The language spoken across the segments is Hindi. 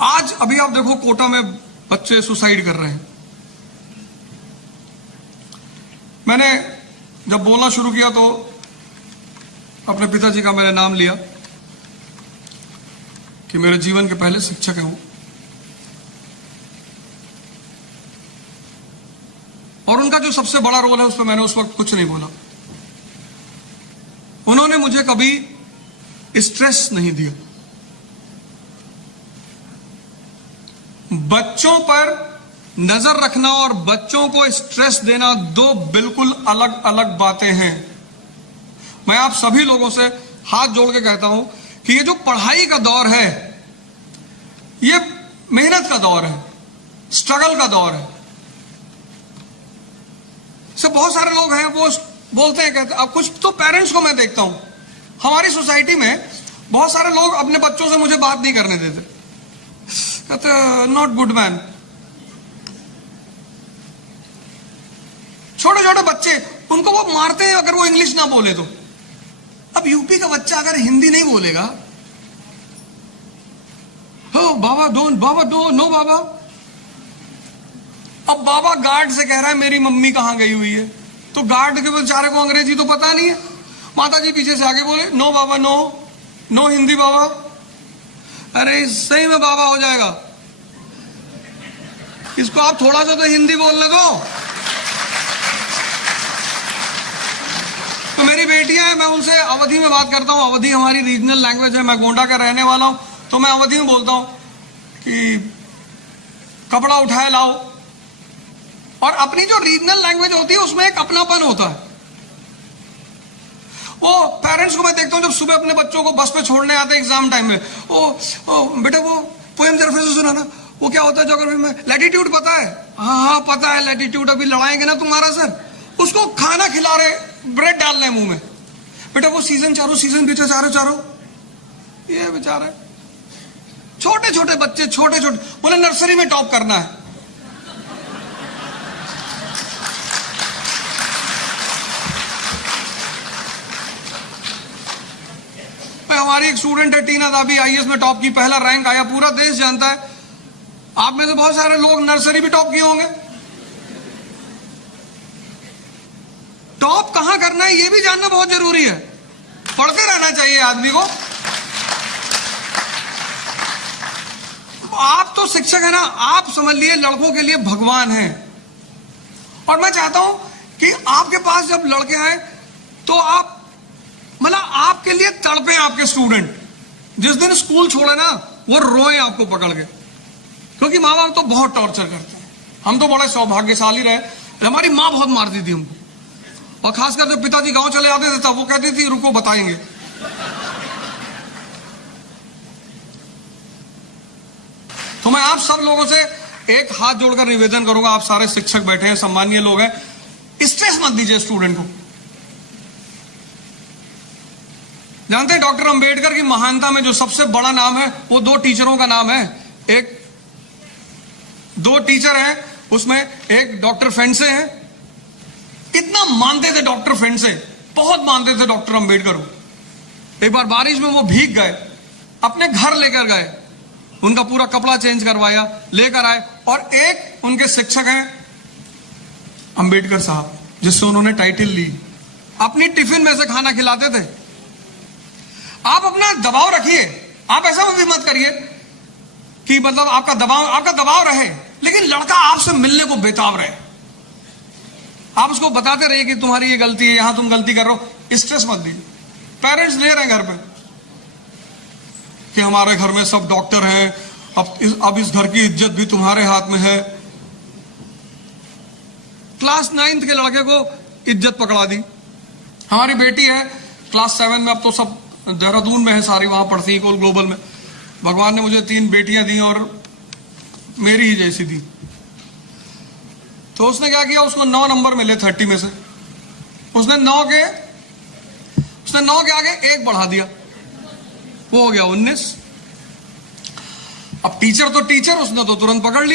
आज अभी आप देखो कोटा में बच्चे सुसाइड कर रहे हैं। मैंने जब बोलना शुरू किया तो अपने पिताजी का मैंने नाम लिया कि मेरे जीवन के पहले शिक्षक हैं वो, और उनका जो सबसे बड़ा रोल है उस पर मैंने उस वक्त कुछ नहीं बोला। उन्होंने मुझे कभी स्ट्रेस नहीं दिया। बच्चों पर नजर रखना और बच्चों को स्ट्रेस देना दो बिल्कुल अलग अलग बातें हैं। मैं आप सभी लोगों से हाथ जोड़ के कहता हूं कि ये जो पढ़ाई का दौर है, ये मेहनत का दौर है, स्ट्रगल का दौर है। सब बहुत सारे लोग हैं वो बोलते हैं, कहते अब कुछ तो पेरेंट्स को मैं देखता हूं हमारी सोसाइटी में, बहुत सारे लोग अपने बच्चों से मुझे बात नहीं करने देते, कहते नॉट गुड मैन। छोटे छोटे बच्चे, उनको वो मारते हैं अगर वो इंग्लिश ना बोले तो। अब यूपी का बच्चा अगर हिंदी नहीं बोलेगा, हो बाबा डोंट, बाबा डो नो बाबा। अब बाबा गार्ड से कह रहा है मेरी मम्मी कहां गई हुई है, तो गार्ड के बेचारे को अंग्रेजी तो पता नहीं है। माता जी पीछे से आगे बोले नो बाबा, नो नो हिंदी बाबा। अरे सही में बाबा हो जाएगा, इसको आप थोड़ा सा तो हिंदी बोलने दो। तो मेरी बेटियां हैं, मैं उनसे अवधी में बात करता हूं। अवधी हमारी रीजनल लैंग्वेज है, मैं गोंडा का रहने वाला हूं, तो मैं अवधी में बोलता हूं कि कपड़ा उठाए लाओ। और अपनी जो रीजनल लैंग्वेज होती है उसमें एक अपनापन होता है। वो पेरेंट्स को मैं देखता हूं जब सुबह अपने बच्चों को बस पे छोड़ने आते हैं एग्जाम टाइम में, ओ बेटा वो पोएम जरा फिर से सुनाना, वो क्या होता है ज्योग्राफी में, लैटिट्यूड पता है? हाँ पता है लैटिट्यूड, अभी लड़ाएंगे ना तुम्हारा सर। उसको खाना खिला रहे, ब्रेड डाल रहे मुंह में, बेटा वो सीजन सीजन बीते चारों। ये बेचारे छोटे छोटे बच्चे, छोटे छोटे, बोले नर्सरी में टॉप करना है। हमारी एक स्टूडेंट है टीना दाबी, आईएएस में टॉप की, पहला रैंक आया, पूरा देश जानता है। आप में से बहुत सारे लोग नर्सरी भी टॉप किए होंगे। टॉप कहां करना है ये भी जानना बहुत जरूरी है। पढ़ते रहना चाहिए आदमी को। आप तो शिक्षक है ना, आप समझ लिए लड़कों के लिए भगवान हैं। और मैं चाहता हूं कि आपके पास जब लड़के आए तो आप मतलब आपके लिए तड़पे आपके स्टूडेंट। जिस दिन स्कूल छोड़े ना वो रोए आपको पकड़ के, क्योंकि माँ बाप तो बहुत टॉर्चर करते हैं। हम तो बड़े सौभाग्यशाली रहे, हमारी माँ बहुत मारती थी हमको, और खासकर जब पिताजी गांव चले आते थे तब वो कहती थी रुको बताएंगे। तो मैं आप सब लोगों से एक हाथ जोड़कर निवेदन करूंगा, आप सारे शिक्षक बैठे हैं, सम्मानीय लोग हैं, स्ट्रेस मत दीजिए स्टूडेंट को। जानते हैं डॉक्टर अंबेडकर की महानता में जो सबसे बड़ा नाम है वो दो टीचरों का नाम है। दो टीचर हैं, उसमें एक डॉक्टर फेंडसे हैं। कितना मानते थे डॉक्टर फेंडसे, बहुत मानते थे डॉक्टर अंबेडकर को। एक बार बारिश में वो भीग गए, अपने घर लेकर गए, उनका पूरा कपड़ा चेंज करवाया, लेकर आए। और एक उनके शिक्षक हैं अंबेडकर साहब, जिससे उन्होंने टाइटल ली, अपनी टिफिन में से खाना खिलाते थे। आप अपना दबाव रखिए, आप ऐसा भी मत करिए कि मतलब आपका दबाव रहे, लेकिन लड़का आपसे मिलने को बेताब रहे। आप उसको बताते रहिए कि तुम्हारी ये गलती है, यहां तुम गलती कर रहे हो। स्ट्रेस मत दीजिए। पेरेंट्स ले रहे हैं घर पे कि हमारे घर में सब डॉक्टर हैं, अब इस घर की इज्जत भी तुम्हारे हाथ में है। क्लास 9th के लड़के को इज्जत पकड़ा दी। हमारी बेटी है क्लास 7 में, अब तो सब देहरादून में है सारी, वहां पढ़ती है कोल ग्लोबल में। भगवान ने मुझे 3 बेटियां दी और मेरी ही जैसी दी। तो उसने क्या किया, उसको 9 नंबर मिले 30 में से। उसने 9 के आगे 1 बढ़ा दिया, वो हो गया 19। अब टीचर तो टीचर, उसने तो तुरंत पकड़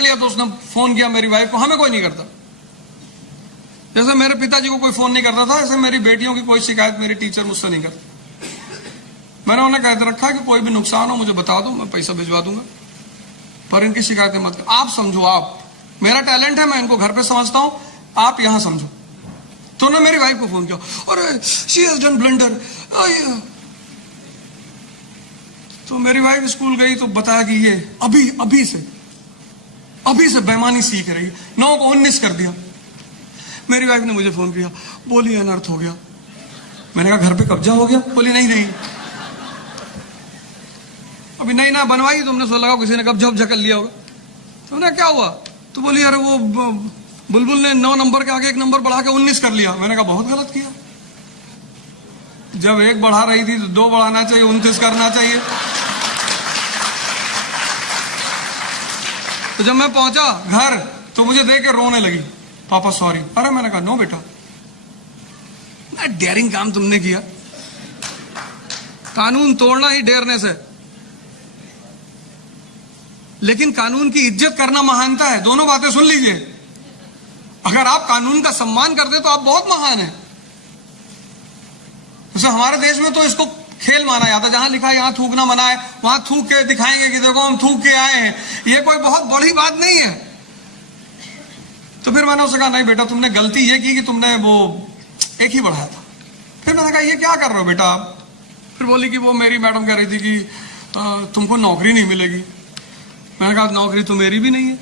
लिया तो उसने फोन किया मेरी वाइफ को। हमें कोई नहीं करता, जैसे मेरे पिताजी को कोई फोन नहीं करता था, ऐसे मेरी बेटियों की कोई शिकायत मेरी टीचर मुझसे नहीं करती। मैंने उन्हें कह रखा है कि कोई भी नुकसान हो मुझे बता दो, मैं पैसा भिजवा दूंगा, पर इनकी शिकायतें मत करो। आप समझो, आप, मेरा टैलेंट है, मैं इनको घर पे समझता हूं, आप यहां समझो। तो उन्होंने मेरी वाइफ को फोन किया, अरे शी हैज डन ब्लंडर। तो मेरी वाइफ स्कूल गई तो बताया कि ये अभी से बेईमानी सीख रही है, 9 को 19 कर दिया। मेरी वाइफ ने मुझे फोन किया, बोली अनर्थ हो गया। मैंने कहा घर पे कब्जा हो गया? बोली नहीं अभी नहीं ना बनवाई, तुमने सोचा लगा किसी ने कब्जा कर लिया होगा। तो उन्हें क्या हुआ? तो बोली अरे वो बुलबुल ने 9 नंबर के आगे 1 नंबर बढ़ा के 19 कर लिया। मैंने कहा बहुत गलत किया, जब 1 बढ़ा रही थी तो 2 बढ़ाना चाहिए, 29 करना चाहिए। तो जब मैं पहुंचा घर तो मुझे देख के रोने लगी, पापा सॉरी। अरे मैंने कहा नो बेटा, डेयरिंग काम तुमने किया, कानून तोड़ना ही डेयरनेस है, लेकिन कानून की इज्जत करना महानता है। दोनों बातें सुन लीजिए, अगर आप कानून का सम्मान करते तो आप बहुत महान हैं। जैसे हमारे देश में तो इसको खेल माना जाता, जहां लिखा है यहां थूकना मना है, वहां थूक के दिखाएंगे कि देखो हम थूक के आए हैं, ये कोई बहुत बड़ी बात नहीं है। तो फिर मैंने उससे कहा नहीं बेटा, तुमने गलती ये की कि तुमने वो 1 ही बढ़ाया था। फिर मैंने कहा ये क्या कर रहे हो बेटा आप? फिर बोली कि वो मेरी मैडम कह रही थी कि तुमको नौकरी नहीं मिलेगी। मैंने कहा नौकरी तो मेरी भी नहीं है।